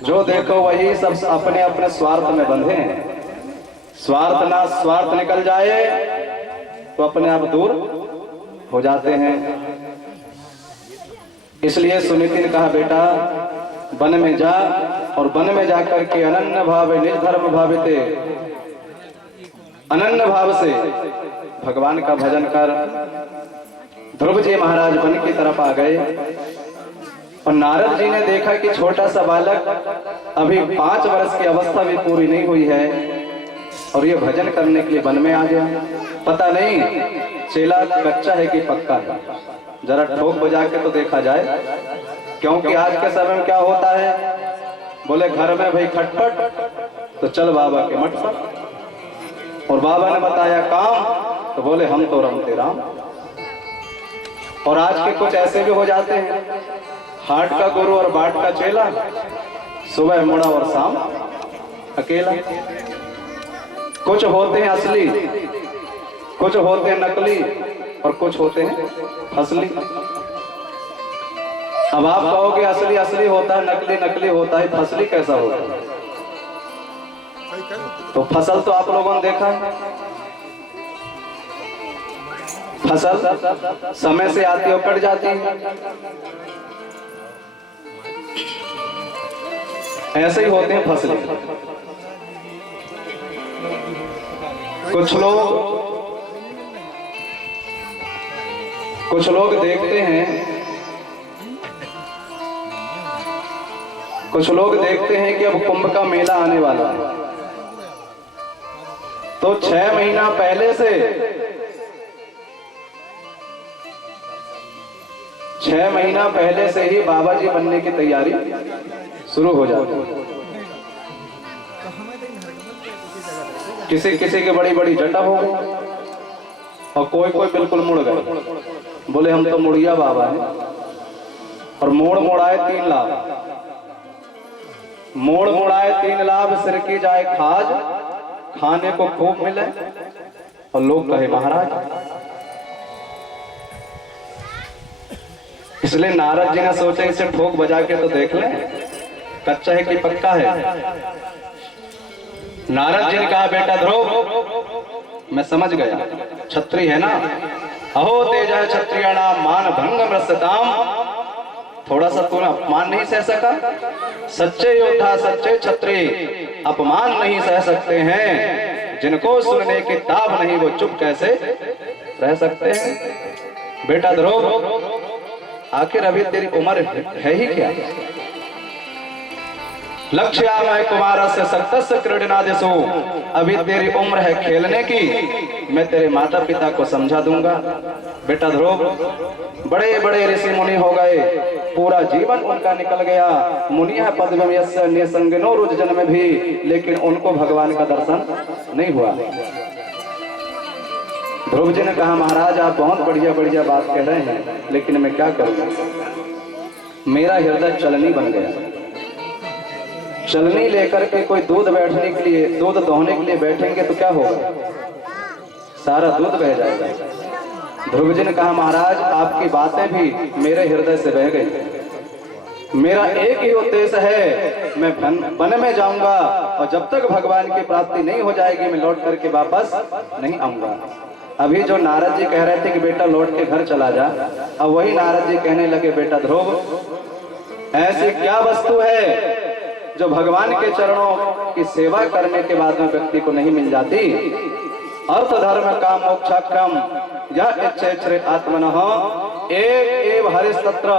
जो देखो वही सब अपने अपने स्वार्थ में बंधे हैं। स्वार्थ निकल जाए तो अपने आप दूर हो जाते हैं। इसलिए सुनीति ने कहा, बेटा वन में जा और वन में जाकर के अनन्य भाव निज धर्म भाविते, अनन्य भाव से भगवान का भजन कर। ध्रुव जी महाराज वन की तरफ आ गए और नारद जी ने देखा कि छोटा सा बालक अभी 5 वर्ष की अवस्था भी पूरी नहीं हुई है और ये भजन करने के लिए वन में आ गया। पता नहीं चेला कच्चा है कि पक्का है, जरा ठोक बजा के तो देखा जाए। क्योंकि आज के समय में क्या होता है, बोले घर में भाई खटपट तो चल बाबा के मठ पर, और बाबा ने बताया काम तो बोले हम तो रमते राम। और आज के कुछ ऐसे भी हो जाते हैं, हाट का गुरु और बाट का चेला, सुबह मुड़ा और शाम अकेला। कुछ होते हैं असली, कुछ होते हैं नकली और कुछ होते हैं फसली। अब आप कहोगे असली असली होता है, नकली नकली होता है, फसली कैसा होता है? तो फसल तो आप लोगों ने देखा है, फसल समय से आती और कट जाती है। ऐसे ही होते हैं फसलें। कुछ लोग देखते हैं कि अब कुंभ का मेला आने वाला है, तो 6 महीना पहले से 6 महीना पहले से ही बाबा जी बनने की तैयारी शुरू हो जाती है। किसी किसी की बड़ी बड़ी जटा हो गई और कोई बिल्कुल मुड़ गए, बोले हम तो मुड़िया बाबा हैं। और मोड़ मोड़ाए 3 लाभ, मोड़ मोड़ाए 3 लाभ, सिर की जाए खाज, खाने को खूब मिले और लोग कहे महाराज। इसलिए नारद जी ने सोचा इसे ठोक बजा के तो देख लें कच्चा है कि पक्का है। नारद जी ने कहा, बेटा ध्रुव मैं समझ गया, क्षत्रिय है ना, अहो तेज क्षत्रियाणाम मान भंगम रसताम। थोड़ा सा तूने अपमान नहीं सह सका? सच्चे योद्धा सच्चे क्षत्रिय अपमान नहीं सह सकते हैं, जिनको सुनने की ताब नहीं वो चुप कैसे रह सकते हैं। बेटा ध्रुव आखिर अभी तेरी उम्र है ही क्या? लक्ष्यामय कुमार से सत्तस्य क्रीडनादिषु, अभी तेरी उम्र है खेलने की, मैं तेरे माता पिता को समझा दूंगा। बेटा ध्रुव बड़े बड़े ऋषि मुनि हो गए, पूरा जीवन उनका निकल गया, मुनिया पद्म यस्य निसंगिनो रुज जन्म भी, लेकिन उनको भगवान का दर्शन नहीं हुआ। ध्रुव जी ने कहा, महाराज आप बहुत बढ़िया बढ़िया बात कह रहे हैं, लेकिन मैं क्या करूं, मेरा हृदय चलनी बन गया। चलनी लेकर के कोई दूध बैठने के लिए, दूध दोहने के लिए बैठेंगे तो क्या होगा, सारा दूध बह जाएगा। ध्रुव जी ने कहा, महाराज आपकी बातें भी मेरे हृदय से बह गई। मेरा एक ही उद्देश्य है, मैं वन में जाऊंगा और जब तक भगवान की प्राप्ति नहीं हो जाएगी मैं लौट करके वापस नहीं आऊंगा। अभी जो नारद जी कह रहे थे कि बेटा लौट के घर चला जा, अब वही नारद जी कहने लगे, बेटा ध्रुव ऐसी क्या वस्तु है जो भगवान के चरणों की सेवा करने के बाद में व्यक्ति को नहीं मिल जाती? अर्थ धर्म काम मोक्षाख्यम यह इच्छेच्छ्रे आत्मनः एक एव हरिस्तत्र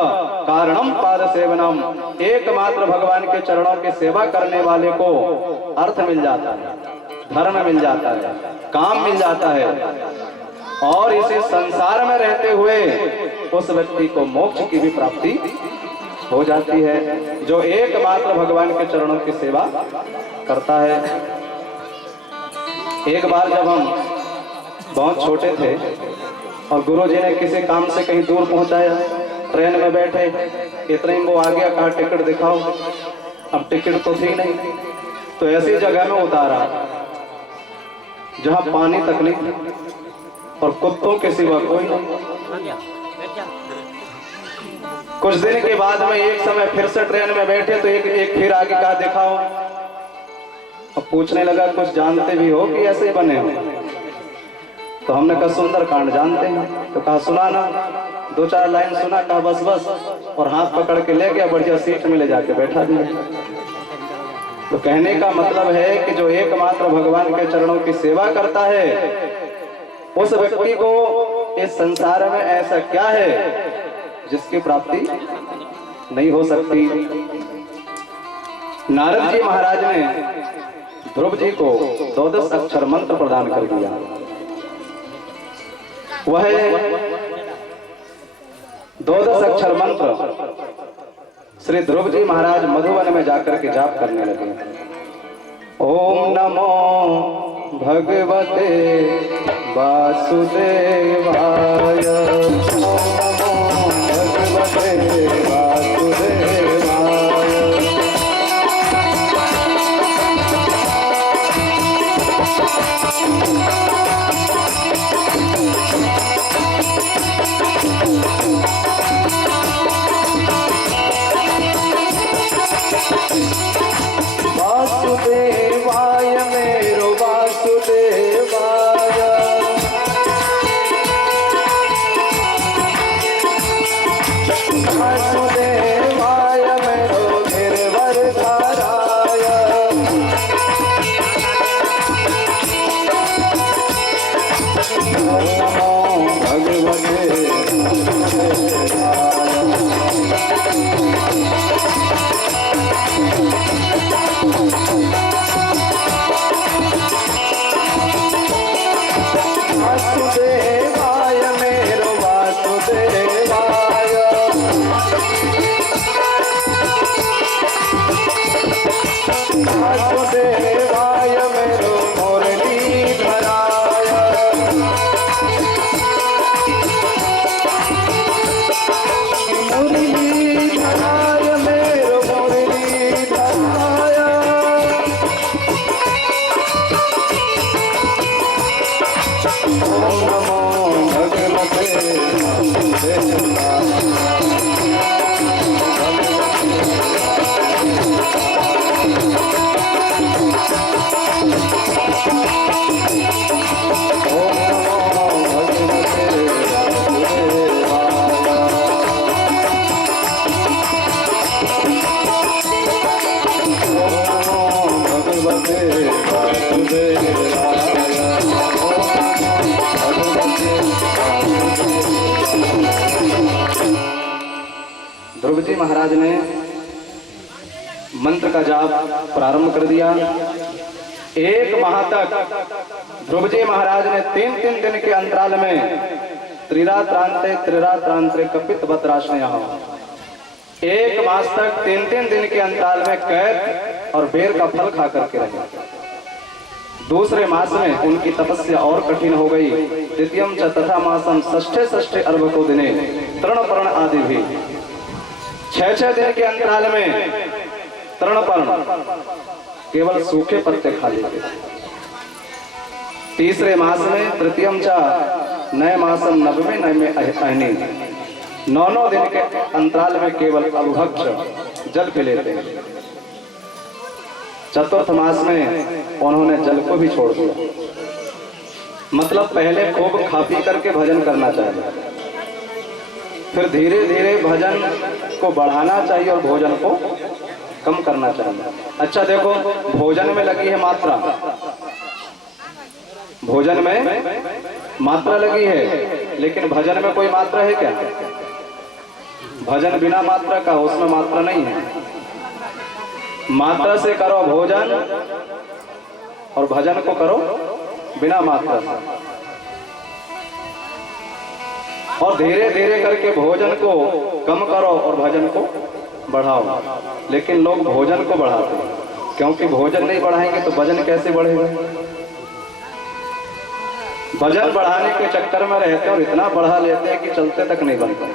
कारणम पाद सेवनम। एकमात्र भगवान के चरणों की सेवा करने वाले को अर्थ मिल जाता है, धर्म मिल जाता है, काम मिल जाता है, और इसे संसार में रहते हुए उस व्यक्ति को मोक्ष की भी प्राप्ति हो जाती है, जो एकमात्र भगवान के चरणों की सेवा करता है। एक बार जब हम बहुत छोटे थे और गुरुजी ने किसी काम से कहीं दूर पहुंचाया, ट्रेन में बैठे, इतने वो आ गया, कहा टिकट दिखाओ। अब टिकट तो थी नहीं, तो ऐसी जगह में उतारा जहां पानी तक नहीं और कुत्तों के सिवा कोई नहीं। कुछ दिन के बाद में एक समय फिर से ट्रेन में बैठे तो एक फिर आगे कहा दिखाओ। अब पूछने लगा कुछ जानते भी हो कि ऐसे ही बने हो? तो हमने कहा सुंदर कांड जानते हैं। तो कहा सुना ना। 2-4 लाइन सुना, कहा बस बस, और हाथ पकड़ के ले गया, बढ़िया सीट में ले जाके बैठा दिया। तो कहने का मतलब है कि जो एकमात्र भगवान के चरणों की सेवा करता है उस व्यक्ति को इस संसार में ऐसा क्या है जिसकी प्राप्ति नहीं हो सकती। नारद जी महाराज ने ध्रुव जी को 12 अक्षर मंत्र प्रदान कर दिया। वह 12 अक्षर मंत्र श्री ध्रुव जी महाराज मधुवन में जाकर के जाप करने लगे। ओम नमो भगवते वासुदेवाय, ओम नमो भगवते वासुदेवाय। वासुदेवाय मेरो वासुदेवाय, वासुदेवाय मेरो गिरवरधाराय, नमो भगवते वासुदेवाय मेरो वासुदेवाय, वासुदेवाय मेरो मुरलीधराय, मुरलीधराय मेरो मुरलीधराय। ओम नमो भगवते ध्रुव जी महाराज ने मंत्र का जाप प्रारंभ कर दिया। 1 माह तक ध्रुव जी महाराज ने 3-3 दिन के अंतराल में त्रिरात्रांते कपित भद्राशय 1 मास तक 3-3 दिन के अंतराल में कैद और बेर का फल खा करके रहे। दूसरे मास में उनकी तपस्या और कठिन हो गई। द्वितीयम च तथा मासम षष्ठे अर्भको दिने तृणपर्ण आदि भी 6-6 दिन के अंतराल में तृणपर्ण केवल सूखे पत्ते खा लेते। तीसरे मास में तृतीयम च नए मासम नवमे नवमे अहनी 9 दिन के अंतराल में केवल अभुभक्ष जल पी लेते हैं। चतुर्थ मास में उन्होंने जल को भी छोड़ दिया। मतलब पहले खूब खा पी करके भजन करना चाहिए, फिर धीरे धीरे भजन को बढ़ाना चाहिए और भोजन को कम करना चाहिए। अच्छा देखो, भोजन में लगी है मात्रा, भोजन में मात्रा लगी है, लेकिन भजन में कोई मात्रा है क्या? भजन बिना मात्रा का, उसमें मात्रा नहीं है। मात्रा से करो भोजन और भजन को करो बिना मात्रा से, और धीरे धीरे करके भोजन को कम करो और भजन को बढ़ाओ। लेकिन लोग भोजन को बढ़ाते हैं, क्योंकि भोजन नहीं बढ़ाएंगे तो भजन कैसे बढ़ेगा। भजन बढ़ाने के चक्कर में रहते हैं और इतना बढ़ा लेते हैं कि चलते तक नहीं बनता।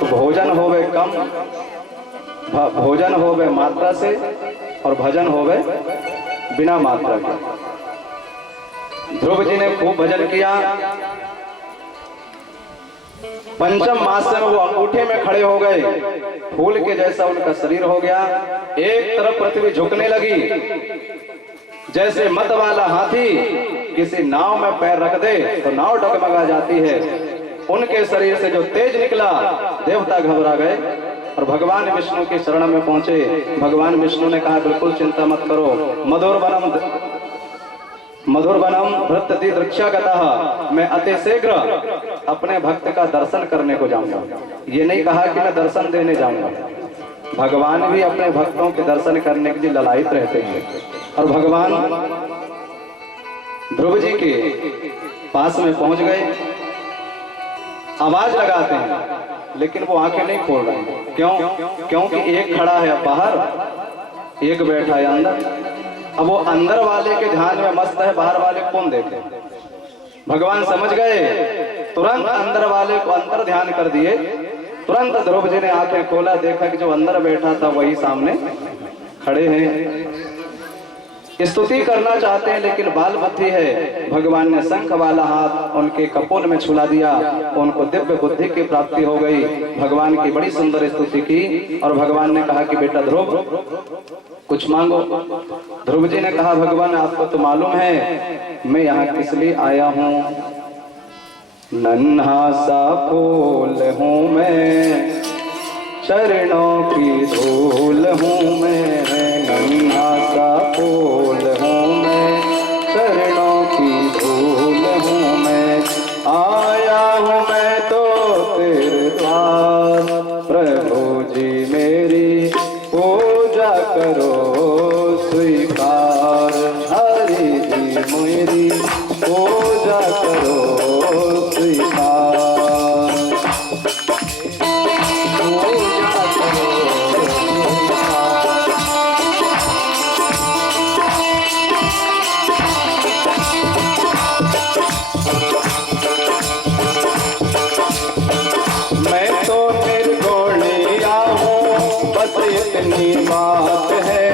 तो भोजन होवे कम, भोजन होवे मात्रा से और भजन होवे बिना मात्रा के। ध्रुव जी ने खूब भजन किया। पंचम मास में वो अंगूठे में खड़े हो गए, फूल के जैसा उनका शरीर हो गया। एक तरफ पृथ्वी झुकने लगी, जैसे मत वाला हाथी किसी नाव में पैर रख दे तो नाव डगमगा जाती है। उनके शरीर से जो तेज निकला, देवता घबरा गए और भगवान विष्णु की शरण में पहुंचे। भगवान विष्णु ने कहा बिल्कुल चिंता मत करो, मधुर वनम भृत्यति वृक्षगतः, मैं अति शीघ्र अपने भक्त का दर्शन करने को जाऊंगा। ये नहीं कहा कि मैं दर्शन देने जाऊंगा, भगवान भी अपने भक्तों के दर्शन करने के लिए ललायित रहते हैं। और भगवान ध्रुव जी के पास में पहुंच गए, आवाज लगाते हैं, लेकिन वो आंखें नहीं खोल रहे। क्यों? क्योंकि एक खड़ा है बाहर, एक बैठा है अंदर। अब वो अंदर वाले के ध्यान में मस्त है, बाहर वाले कौन देखे। भगवान समझ गए, तुरंत अंदर वाले को अंदर ध्यान कर दिए। तुरंत ध्रुव जी ने आंखें खोला, देखा कि जो अंदर बैठा था वही सामने खड़े हैं। स्तुति करना चाहते हैं लेकिन बाल बुद्धि है। भगवान ने शंख वाला हाथ उनके कपोल में छुला दिया, उनको दिव्य बुद्धि की प्राप्ति हो गई। भगवान की बड़ी सुंदर स्तुति की और भगवान ने कहा कि बेटा ध्रुव कुछ मांगो। ध्रुव जी ने कहा भगवान आपको तो मालूम है मैं यहाँ किस लिए आया हूँ। नन्हा सा फूल हूँ मैं, चरणों की धूल हूँ मैं, नन्हा सा फूल हूँ मैं, चरणों की धूल हूँ मैं। आया हूँ मैं तो तेरे द्वार, प्रभु जी मेरी पूजा करो स्वीकार। हरि जी मेरी पूजा करो स्वीकार। इतनी बात है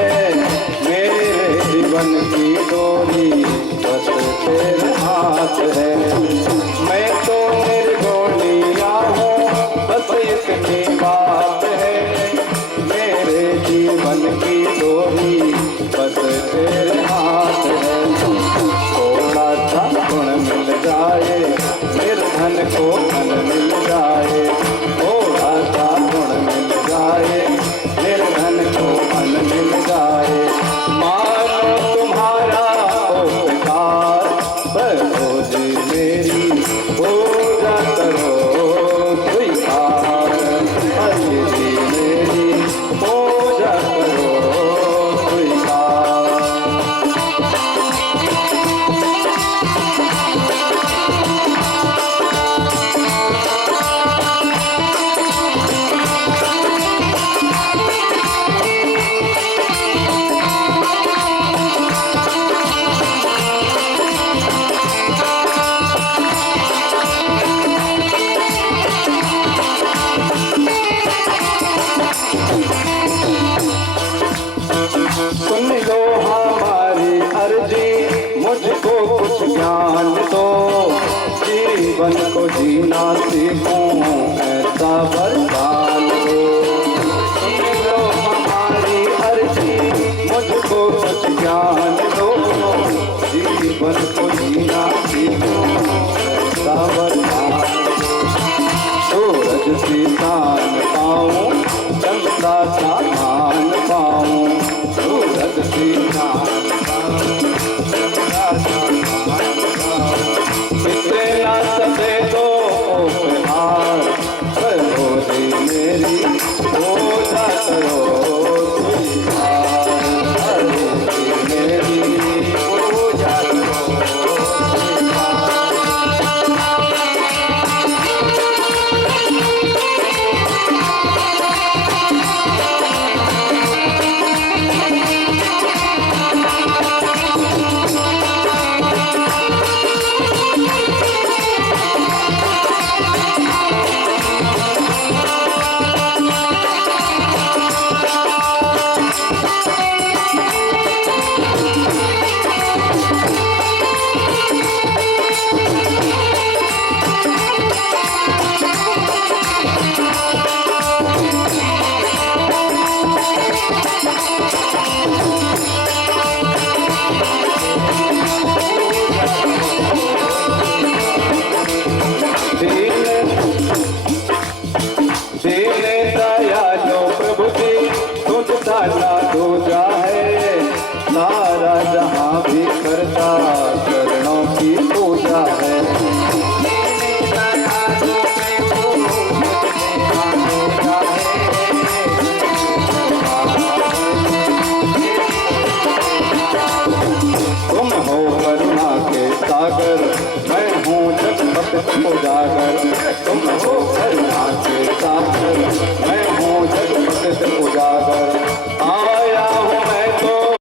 मेरे जीवन की डोरी, बस तेरे हाथ है। मैं तो निर्गुणिया हूँ, बस इतनी बात है मेरे जीवन की डोरी, बस तेरे हाथ है। थोड़ा सा गुण मिल जाए, निर्धन को धन मिल जाए। थोड़ा सा गुण मिल जाए, निर्धन को फल मिल जाए। मानो तुम्हारा उपकार, प्रभु जी मेरी पूजा करो स्वीकार। हरि जी मेरी पूजा करो स्वीकार। सुन लो हमारी अर्जी, मुझको कुछ ज्ञान दो, जीवन को जीना सीखूं ऐसा वरदान दो। सुन लो हमारी अर्जी, मुझको कुछ ज्ञान दो, जीवन को जीना सीखूं ऐसा वरदान दो। सूरज सी शान पाऊं, चंदा सा मान पाऊं, सूरज सी शान पाऊं, चंदा सा मान पाऊं। इतना सदे दो उपहार, प्रभु जी मेरी